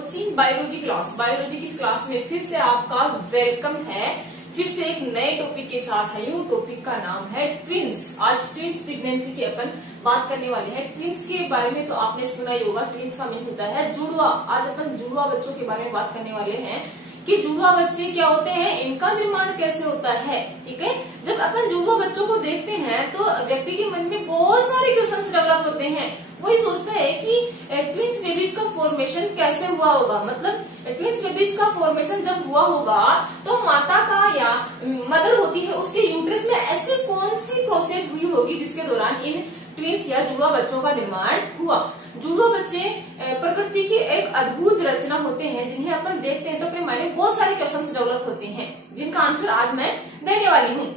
Watching biology की class में फिर से आपका वेलकम है। फिर से एक नए टॉपिक के साथ है। टॉपिक का नाम है ट्विंस। आज ट्विंस प्रेगनेंसी की अपन बात करने वाले हैं। ट्विंस के बारे में तो आपने सुना ही होगा। ट्विंस का मीन्स होता है जुड़वा। आज अपन जुड़वा बच्चों के बारे में बात करने वाले हैं कि जुड़वा बच्चे क्या होते हैं, इनका निर्माण कैसे होता है। ठीक है, जब अपन जुड़वा बच्चों को देखते हैं तो व्यक्ति के मन में बहुत सारे क्वेश्चंस डेवलप होते हैं। वही सोचता है कि ट्विंस बेबीज का फॉर्मेशन कैसे हुआ होगा। मतलब ट्विंस बेबीज का फॉर्मेशन जब हुआ होगा तो माता का या मदर होती है उसके यूट्रस में ऐसी कौन सी प्रोसेस हुई होगी जिसके दौरान इन ट्विंस या जुड़वा बच्चों का निर्माण हुआ। जुड़वा बच्चे प्रकृति की एक अद्भुत रचना होते हैं जिन्हें अपन देखते हैं तो अपने माइंड में बहुत सारे क्वेश्चंस डेवलप होते हैं जिनका आंसर आज मैं देने वाली हूँ।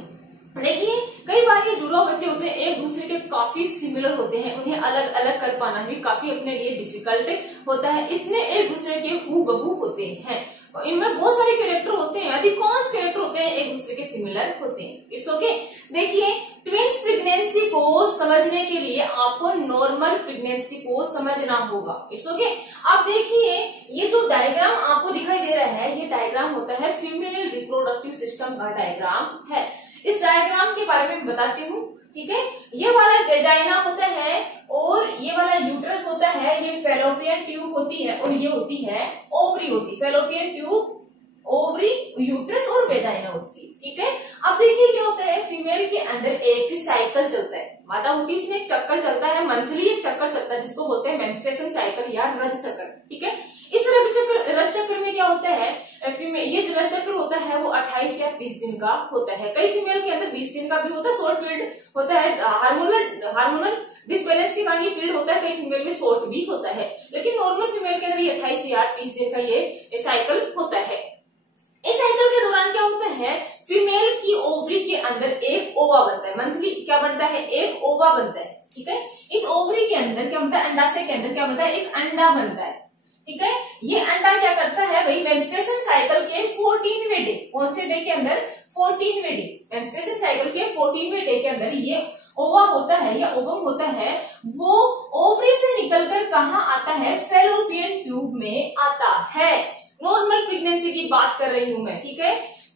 देखिए, कई बार ये जुड़वा बच्चे होते हैं एक दूसरे के काफी सिमिलर होते हैं। उन्हें अलग अलग कर पाना भी काफी अपने लिए डिफिकल्ट होता है। इतने एक दूसरे के हूबहू होते हैं। इनमें बहुत सारे कैरेक्टर होते हैं, अधिकांश कैरेक्टर होते हैं एक दूसरे के सिमिलर होते हैं। It's okay. देखिए, ट्विंस प्रेगनेंसी को समझने के लिए आपको नॉर्मल प्रेगनेंसी को समझना होगा। It's okay. आप देखिए, ये जो डायग्राम आपको दिखाई दे रहा है, ये डायग्राम होता है फीमेल रिप्रोडक्टिव सिस्टम का डायग्राम है। इस डायग्राम के बारे में बताती हूँ। ठीक है, ये वाला वेजाइना होता है और ये वाला यूट्रस होता है। ये फेलोपियन ट्यूब होती है और ये होती है ओवरी होती। फेलोपियन ट्यूब, ओवरी, यूट्रस और वेजाइना होती है। ठीक है, अब देखिए क्या होता है, फीमेल के अंदर एक साइकिल चलता है। माता होती है, इसमें एक चक्कर चलता है, मंथली एक चक्कर चलता है जिसको बोलते हैं मेंस्ट्रुएशन साइकिल या रज चक्र। ठीक है, इस रज चक्र में क्या होता है, ये रज चक्र होता है वो 28 या 30 दिन का होता है। कई फीमेल के अंदर 20 दिन का भी होता है। शॉर्ट पीरियड होता है, हार्मोनल डिसबैलेंस के कारण ये पीरियड होता है। कई फीमेल में शॉर्ट भी होता है, लेकिन नॉर्मल फीमेल के अंदर ये 28 या 30 दिन का ये साइकिल होता है। इस साइकिल के दौरान क्या होता है, फीमेल की ओवरी के अंदर एक ओवा बनता है। मंथली क्या बनता है, एक ओवा बनता है। ठीक है, इस ओवरी के अंदर क्या बनता है, अंडाशय के अंदर क्या बनता है, एक अंडा बनता है। ठीक है, ये अंडा क्या करता है भाई, मेंस्ट्रुएशन साइकिल के 14वें डे, कौन से डे के अंदर, 14वें डे, मेंस्ट्रुएशन साइकिल के 14वें डे के अंदर ये ओवा होता है या ओवम होता है, वो ओवरी से निकलकर कहाँ आता है, फेलोपियन ट्यूब में आता है। नॉर्मल प्रेगनेंसी की बात कर रही हूं मैं। ठीक है,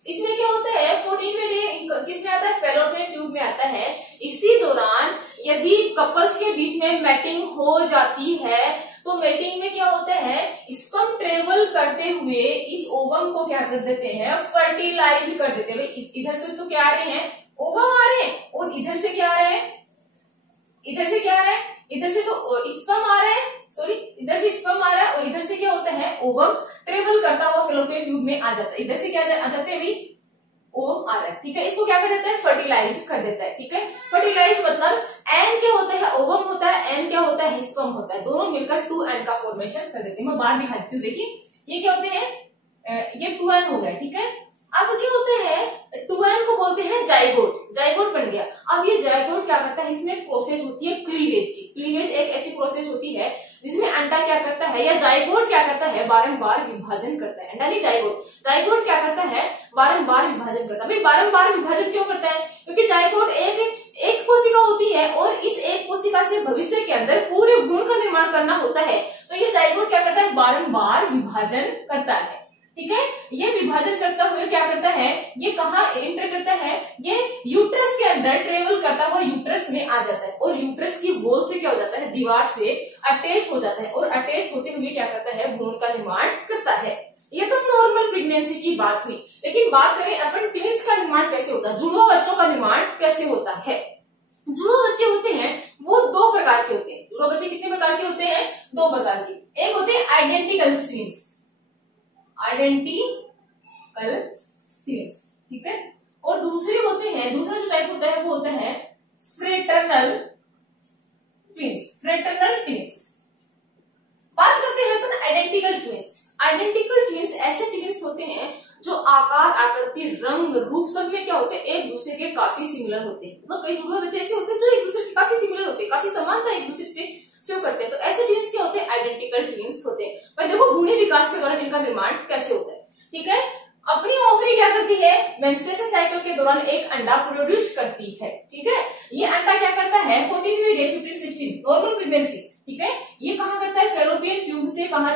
इसमें क्या होता है, 14वें डे किसमें आता है, फेलोपियन ट्यूब में आता है। इसी दौरान यदि कपल्स के बीच में मैटिंग हो जाती है तो मैटिंग में क्या होता है, स्पर्म ट्रेवल करते हुए इस ओवम को क्या कर देते हैं, फर्टिलाइज कर देते हैं। इधर से तो क्या आ रहे हैं, ओवम आ रहे हैं, और इधर से क्या आ रहे हैं, इधर से क्या आ रहा है, इधर से तो स्पर्म आ रहा है, सॉरी इधर से स्पर्म आ रहा है, और इधर से क्या होता है, ओवम ट्रेवल करता हुआ फेलोपियन ट्यूब में आ जाता है। इधर से क्या आ जाते हैं अभी, ओवम आ रहा है। ठीक है, इसको क्या कर देता है, फर्टिलाइज कर देता है। ठीक है, फर्टिलाइज मतलब एन क्या होता है, ओवम होता है, एन क्या होता है, स्पर्म होता है, दोनों मिलकर 2n का फॉर्मेशन कर देते हैं। मैं बाहर दिखाती हूँ। देखिए ये क्या होते हैं, ये 2n हो गया। ठीक है, अब क्या होते हैं, 2n को बोलते हैं जाइगोट। जाइगोट बन गया। अब ये जाइगोट क्या करता है, इसमें प्रोसेस होती है क्लीवेज की। क्लीवेज एक ऐसी प्रोसेस होती है जिसमें अंडा क्या करता है, या जाइगोट क्या करता है, बारंबार विभाजन करता है। अंडा नहीं, जाइगोट। जाइगोट क्या करता है, बारंबार विभाजन करता है। भाई बारंबार विभाजन क्यों करता है, क्योंकि जाइगोट एक कोशिका होती है और इस एक कोशिका से भविष्य के अंदर पूरे भ्रूण का निर्माण करना होता है। तो ये जाइगोट क्या करता है, बारंबार विभाजन करता है। ठीक है, ये विभाजन करता हुए क्या करता है, ये कहाँ एंटर करता है, ये यूट्रस के अंदर ट्रेवल करता हुआ यूट्रस में आ जाता है, और यूट्रस की वॉल से क्या हो जाता है, दीवार से अटैच हो जाता है, और अटैच होते हुए क्या करता है, भ्रूण का निर्माण करता है। ये तो नॉर्मल प्रेगनेंसी की बात हुई। लेकिन बात करें अपन ट्विंस का निर्माण कैसे होता है, जुड़वा बच्चों का निर्माण कैसे होता है। जुड़वा बच्चे होते हैं वो दो प्रकार के होते हैं। जुड़वा बच्चे कितने प्रकार के होते हैं, दो प्रकार के। एक होते हैं आइडेंटिकल ट्विंस, आइडेंटिकल ट्विंस। ठीक है, और दूसरे होते हैं, दूसरा जो टाइप होता है वो होता है फ्रेटर्नल ट्विंस। Fraternal twins. बात करते हैं अपन आइडेंटिकल ट्विंस। आइडेंटिकल ट्विंस ऐसे ट्विंस होते हैं जो आकार, आकृति, रंग, रूप सब में क्या होते हैं, एक दूसरे के काफी सिमिलर होते हैं। मतलब कई जुड़वा बच्चे ऐसे होते हैं जो एक दूसरे के काफी सिमिलर होते हैं, काफी समानता एक दूसरे से शो करते हैं। तो ऐसे ट्विंस क्या होते हैं, आइडेंटिकल ट्विंस होते हैं। पर देखो भ्रूण विकास के दौरान इनका निर्माण कैसे होता है। ठीक है, अपनी ओवरी क्या करती है, मेंस्ट्रुएशन साइकिल के दौरान एक अंडा प्रोड्यूस करती है। ठीक है, ये अंडा क्या करता है, 14वें डे 15-16 नॉर्मल प्रेगनेंसी। ठीक है, ये कहाँ करता है, फैलोपियन ट्यूब से कहा,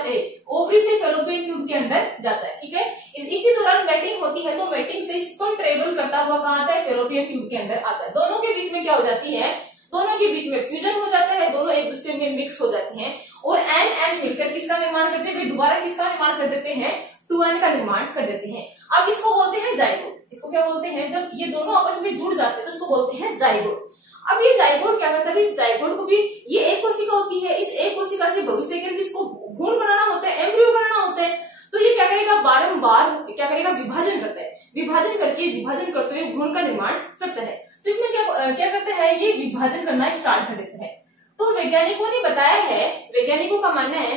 ओवरी से फैलोपियन ट्यूब के अंदर जाता है, ठीक है। इसी दौरान मैटिंग होती है, तो मैटिंग से स्पर्म ट्रेवल करता हुआ कहाँ आता है, फैलोपियन ट्यूब के अंदर आता है। दोनों के बीच में क्या हो जाती है, दोनों के बीच में फ्यूजन हो जाता है, दोनों एक दूसरे में मिक्स हो जाते हैं और एन मिलकर किसका निर्माण करते हैं, दोबारा किसका निर्माण कर देते हैं, 2n का निर्माण कर देते हैं। अब इसको बोलते हैं जाइगोट। इसको क्या बोलते हैं, जब ये दोनों आपस में जुड़ जाते हैं तो इसको बोलते हैं जाइगोट। अब ये जाइगोट क्या करता है, इस जाइगोट को भी, ये एक कोशिका होती है, इस एक कोशिका से भविष्य के अंदर इसको भ्रूण बनाना होता है, एम्ब्रियो बनाना होता है, तो ये क्या करेगा, बारंबार क्या करेगा, विभाजन करता है, विभाजन करते हुए भ्रूण का निर्माण करता है। तो इसमें क्या करता है, ये विभाजन करना स्टार्ट कर देता है। तो वैज्ञानिकों ने बताया है, वैज्ञानिकों का मानना है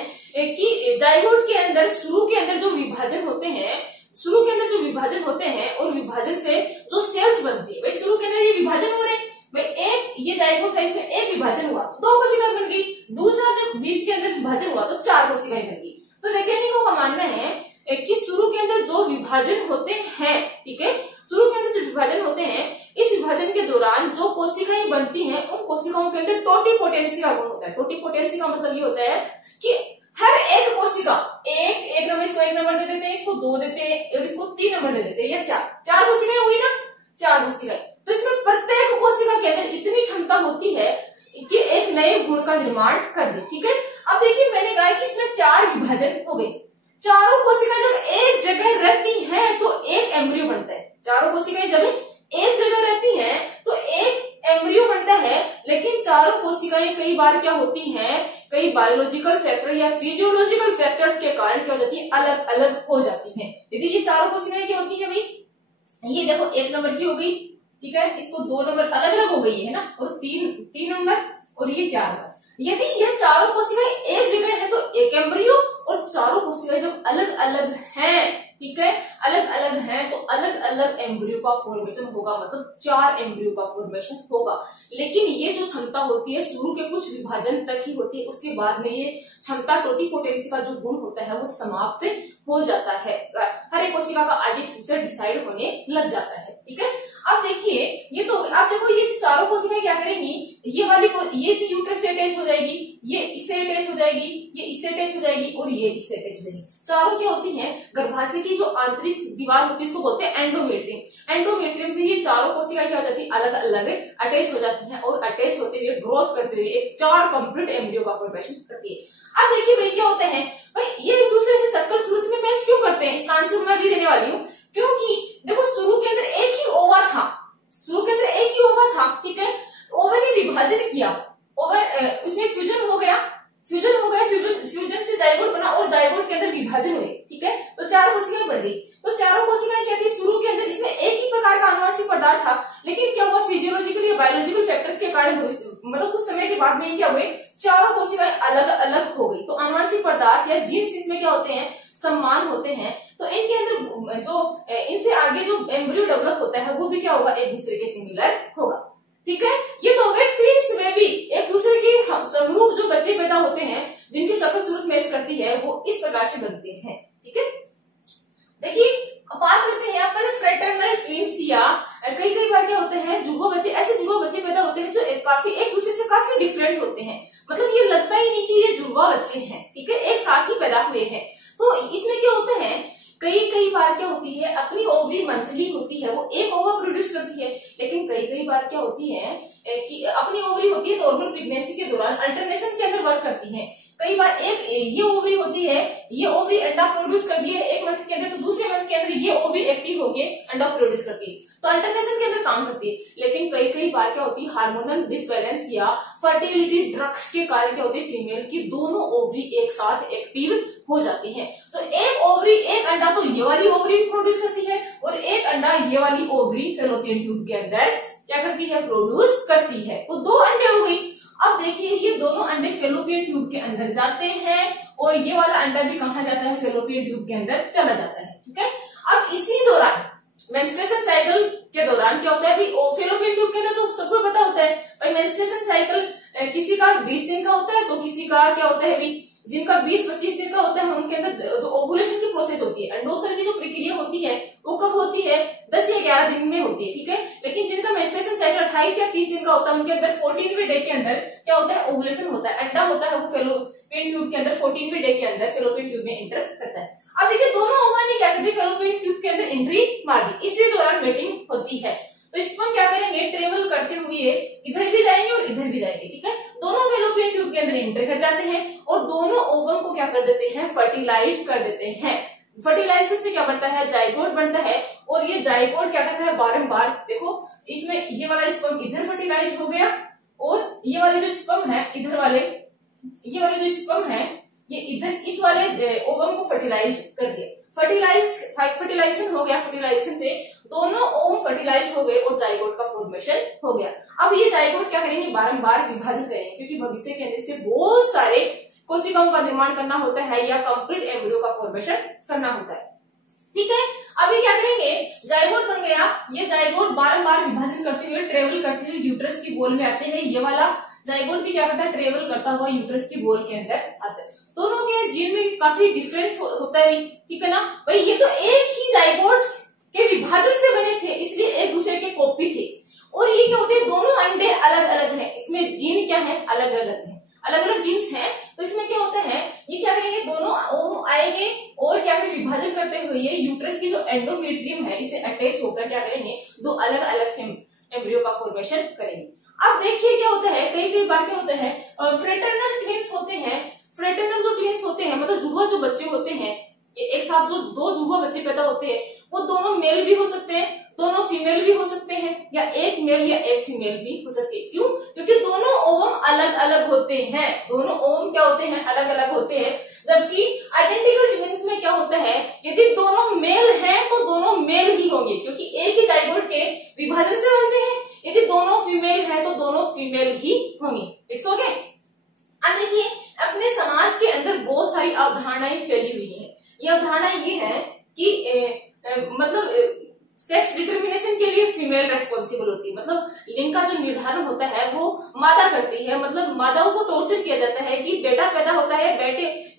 कि जाइगोट के अंदर शुरू के अंदर जो विभाजन होते हैं और विभाजन से जो सेल्स बनती है, भाई शुरू के अंदर ये विभाजन हो रहे हैं, भाई एक ये जाइगोट है, इसमें एक विभाजन हुआ तो 2 कोशिकाएं बन गई, दूसरा जब बीच के अंदर विभाजन हुआ तो 4 कोशिकाएं बन गई। तो वैज्ञानिकों का मानना है कि शुरू के अंदर जो विभाजन होते हैं, ठीक है, शुरू के अंदर जो विभाजन होते हैं, इस विभाजन के दौरान जो कोशिकाएं बनती हैं उन कोशिकाओं के अंदर टोटिपोटेंसी का गुण होता है। टोटिपोटेंसी का मतलब ये होता है कि हर एक कोशिका एक नंबर, इसको 1 नंबर दे देते हैं, इसको 2 देते हैं और इसको 3 नंबर दे देते हैं, या 4 कोशिकाएं हुई ना, 4 कोशिकाएं। तो इसमें प्रत्येक कोशिका के अंदर इतनी क्षमता होती है कि एक नए गुण का निर्माण कर दे, ठीक है। अब देखिए मैंने कहा कि इसमें 4 विभाजन हो गए, चारों कोशिकाएं जब एक जगह रहती हैं तो एक एम्ब्रियो बनता है। चारों कोशिकाएं जब एक जगह रहती हैं तो एक एम्ब्रियो बनता है, लेकिन चारों कोशिकाएं कई बार क्या होती हैं, कई बायोलॉजिकल फैक्टर या फिजियोलॉजिकल फैक्टर्स के कारण क्या हो जाती है, अलग अलग हो जाती हैं। यदि ये चारों कोशिकाएं क्या होती है भाई, ये देखो 1 नंबर की हो गई, ठीक है, इसको 2 नंबर अलग अलग हो गई है ना, और 3 नंबर और ये 4 नंबर। यदि ये चारों कोशिकाएं एक जगह है तो एक एम्ब्रियो, और चारों कोशिकाएं जब अलग अलग हैं, ठीक है, अलग अलग हैं तो अलग अलग एम्ब्रियो का फॉर्मेशन होगा, मतलब 4 एम्ब्रियो का फॉर्मेशन होगा। लेकिन ये जो क्षमता होती है शुरू के कुछ विभाजन तक ही होती है, उसके बाद में ये क्षमता टोटिपोटेंसी का जो गुण होता है वो समाप्त हो जाता है, हर एक कोशिका का आगे फ्यूचर डिसाइड होने लग जाता है, ठीक है। अब देखिए ये तो आप देखो, ये चारों कोशिकाएं क्या करेंगी, ये वाली को ये भी यूट्रस से अटैच हो जाएगी, ये इससे अटैच हो जाएगी, ये इससे अटैच हो जाएगी और ये इससे अटैच हो जाएगी। चारों क्या होती हैं, गर्भाशय की जो आंतरिक दीवार होती है इसको बोलते हैं एंडोमेट्रियम। एंडोमेट्रियम से ये चारों कोशिकाएं क्या हो जाती है, अलग अलग अटैच हो जाती हैं और अटैच होते हुए ग्रोथ करते हुए एक 4 कंप्लीट एम्ब्रियो का फॉर्मेशन करती है। अब देखिए भाई क्या होते हैं, भाई ये एक दूसरे से सर्कल सूरत में मैच क्यों करते हैं, इसका आंसर मैं भी देने वाली हूँ। क्योंकि देखो शुरू के अंदर एक ही ओवा था, शुरू के अंदर एक ही ओवा था, ठीक है, ओवा ने विभाजन किया, ओवा उसमें फ्यूजन हो गया, फ्यूजन से जाइगोट बना और जाइगोट के अंदर विभाजन हुए, ठीक है, तो 4 कोशिकाएं बढ़ गई। तो चारों कोशिकाएं क्या थी, शुरू के अंदर इसमें एक ही प्रकार का आनुवंशिक पदार्थ था, लेकिन क्या हुआ, फिजियोलॉजिकल या बायोलॉजिकल फैक्टर्स के कारण मतलब कुछ समय के बाद में क्या हुए, चारों कोशिकाएं अलग अलग हो गई। तो आनुवंशिक पदार्थ या जीन्स इसमें क्या होते हैं, समान होते हैं, तो इनके अंदर जो इनसे आगे जो एम्ब्रियो डेवलप होता है वो भी क्या होगा, एक दूसरे के सिमिलर होगा, ठीक है। ये तो हो गए ट्विन्स में भी एक दूसरे के समरूप जो बच्चे पैदा होते हैं, जिनकी शकल सूरत मैच करती है, वो इस प्रकार से बनते हैं, ठीक है। देखिए बात करते हैं अपन फ्रेटर्नल ट्विन्स, या कई बार क्या होते हैं, जुड़वा बच्चे, ऐसे जुड़वा बच्चे पैदा होते हैं जो एक दूसरे से काफी डिफरेंट होते हैं, मतलब ये लगता ही नहीं कि ये जुड़वा बच्चे हैं, ठीक है, एक साथ ही पैदा हुए हैं। तो इसमें क्या होता है, कई बार क्या होती है, अपनी ओवरी मंथली होती है, वो एक ओवा प्रोड्यूस करती है, लेकिन कई बार क्या होती है कि अपनी ओवरी होती है नॉर्मल प्रेगनेंसी के दौरान अल्टरनेशन के अंदर वर्क करती है। कई बार एक ये ओवरी होती है, ये ओवरी अंडा प्रोड्यूस कर दिए एक मंथ के अंदर, तो दूसरे मंथ के अंदर ये ओवरी एक्टिव होके अंडा प्रोड्यूस करती है, तो अल्टरनेशन के अंदर काम करती है। लेकिन कई बार क्या होती है, हार्मोनल डिसबैलेंस या फर्टिलिटी ड्रग्स के कारण क्या होती है, फीमेल की दोनों ओवरी एक साथ एक्टिव हो जाती है। तो एक ओवरी, एक अंडा तो ये वाली ओवरी प्रोड्यूस करती है और एक अंडा ये वाली ओवरी फैलोपियन ट्यूब के अंदर क्या करती है, प्रोड्यूस करती है। तो 2 अंडे हो गई। अब देखिए ये दोनों अंडे फैलोपियन ट्यूब के अंदर जाते हैं और ये वाला अंडा भी कहाँ जाता है, फैलोपियन ट्यूब के अंदर चला जाता है, ठीक है। अब इसी दौरान मेंस्ट्रुएशन साइकिल के दौरान क्या होता है, फैलोपियन ट्यूब के अंदर तो सबको पता होता है भाई, मेंस्ट्रुएशन साइकिल किसी का 20 दिन का होता है तो किसी का क्या होता है भाई, जिनका 20-25 दिन का होता है उनके अंदर जो ओवुलेशन की प्रोसेस होती है, अंडोत्सर्ग की जो प्रक्रिया होती है वो कब होती है, 10 या 11 दिन में होती है, ठीक है। लेकिन जिनका मेंस्ट्रुएशन साइकिल 28 या 30 दिन का होता है उनके अंदर 14वें डे के अंदर क्या होता है, ओवुलेशन होता है, अंडा होता है वो फैलोपियन ट्यूब के अंदर 14वें डे के अंदर फैलोपियन ट्यूब में एंटर करता है। अब देखिए दोनों ओवा ने क्या कर दी, फैलोपियन ट्यूब के अंदर एंट्री मार दी, इसी दौरान मेटिंग होती है। तो स्पर्म क्या करेंगे, ट्रेवल करते हुए इधर भी जाएंगे और इधर भी जाएंगे, ठीक है। दोनों फैलोपियन ट्यूब के अंदर एंटर कर जाते हैं और दोनों ओवम को क्या कर देते हैं, फर्टिलाइज कर देते हैं। फर्टिलाइजेशन से क्या बनता है, जाइगोट बनता है और ये जाइगोट क्या करता है, बारंबार देखो इसमें ये वाला स्पर्म इधर फर्टिलाइज हो गया और ये वाले जो स्पर्म है इधर वाले, ये वाले जो स्पर्म है ये इधर इस वाले ओवम को फर्टिलाइज कर दिया। फर्टिलाइजेशन हो गया, फर्टिलाइजेशन से दोनों ओम फर्टिलाइज हो गए और जाइगोट का फॉर्मेशन हो गया। अब ये जाइगोट क्या करेंगे, बारंबार विभाजित करेंगे क्योंकि भविष्य के अंदर से बहुत सारे कोशिकाओं का निर्माण करना होता है या कंप्लीट एम्ब्रियो का फॉर्मेशन करना होता है, ठीक है। अब ये क्या करेंगे, जाइगोट बन गया, ये जाइगोट बारंबार विभाजन करते हुए ट्रेवल करते हुए यूट्रस की बोल में आते हैं। ये वाला जाइगोट भी क्या करता है, ट्रेवल करता हुआ यूट्रस की बोल के अंदर आता है। दोनों के जीन में काफी डिफरेंस होता है, ठीक है ना भाई। ये तो एक ही जाइगोट के विभाजन से बने थे इसलिए एक दूसरे के कॉपी थे, और ये क्या होते हैं, दोनों अंडे अलग अलग है, इसमें जीन क्या है, अलग अलग है, अलग अलग जीन्स हैं। तो इसमें क्या होता है, ये क्या करेंगे, दोनों ओम आएंगे और क्या करेंगे, विभाजन करते हुए ये यूट्रस की जो एंडोमेट्रियम है इसे अटैच होकर क्या करेंगे, दो अलग अलग एम्ब्रियो का फॉर्मेशन करेंगे। अब देखिए क्या होता है, कई कई बार क्या होता है, फ्रेटर्नल ट्विंस होते हैं। फ्रेटर्नल जो ट्विंस होते हैं मतलब जुड़वा जो बच्चे होते हैं, एक साथ जो दो जुड़वा बच्चे पैदा होते हैं वो दोनों मेल भी हो सकते हैं, दोनों फीमेल भी हो सकते हैं, या एक मेल या एक फीमेल भी हो सकते हैं। क्यों, क्योंकि दोनों ओवम अलग अलग होते हैं, दोनों ओवम क्या होते हैं, अलग अलग होते हैं। जबकि आइडेंटिकल ट्विंस में क्या होता है, यदि दोनों मेल हैं तो दोनों मेल ही होंगे क्योंकि एक ही जाइगोट के विभाजन से बनते हैं। यदि दोनों फीमेल है तो दोनों फीमेल ही होंगे। It's okay. अब देखिए अपने समाज के अंदर बहुत सारी अवधारणाएं फैली हुई है। ये अवधारणा ये है कि मतलब सेक्स डिटर्मिनेशन के लिए फीमेल रेस्पॉन्सिबल होती है, मतलब लिंग का जो निर्धारण होता है वो मादा करती है। मतलब मादाओं को टॉर्चर किया जाता है कि बेटा पैदा होता है,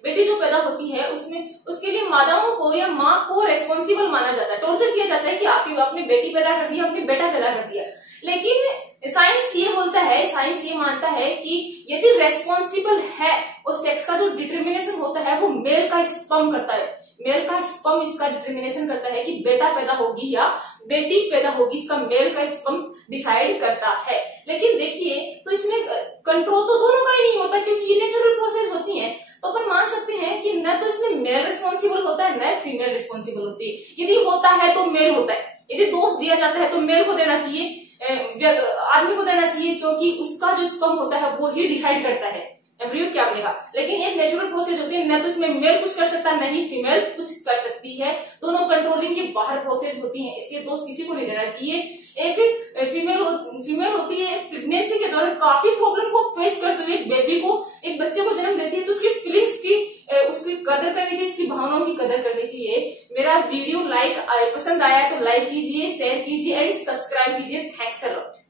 बेटी जो पैदा होती है उसमें उसके लिए मादाओं को या माँ को रेस्पॉन्सिबल माना जाता है, टॉर्चर किया जाता है कि आपने बेटी पैदा कर दी, आपने बेटा पैदा कर दिया। लेकिन साइंस ये बोलता है, साइंस ये मानता है कि यदि रेस्पॉन्सिबल है और सेक्स का जो डिटर्मिनेशन होता है वो मेल का स्पर्म करता है, मेल का स्पर्म इसका डिटर्मिनेशन करता है कि बेटा पैदा होगी या बेटी पैदा होगी, इसका मेल का स्पर्म डिसाइड करता है। लेकिन देखिए तो इसमें कंट्रोल तो दोनों का ही नहीं होता क्योंकि ये नेचुरल प्रोसेस होती है। तो अपन मान सकते हैं कि न तो इसमें मेल रिस्पॉन्सिबल होता है न फीमेल रिस्पॉन्सिबल होती है। यदि होता है तो मेल होता है, यदि दोष दिया जाता है तो मेल को देना चाहिए, आदमी को देना चाहिए क्योंकि उसका जो स्पर्म होता है वो ही डिसाइड करता है एम्ब्रियो क्या बनेगा। लेकिन एक नेचुरल प्रोसेस होती है, न तो इसमें मेल कुछ कर सकता न ही फीमेल कुछ कर सकती है, दोनों कंट्रोलिंग के बाहर प्रोसेस होती है, इसलिए दोष किसी को नहीं देना चाहिए। एक फीमेल होती है प्रेगनेंसी के दौरान काफी प्रॉब्लम को फेस करते हुए एक बच्चे को जन्म देती है, तो उसकी फीलिंग्स की उसकी कदर करनी चाहिए, उसकी भावनाओं की कदर करनी चाहिए। मेरा वीडियो पसंद आया तो लाइक कीजिए, शेयर कीजिए एंड सब्सक्राइब कीजिए। Thanks a lot.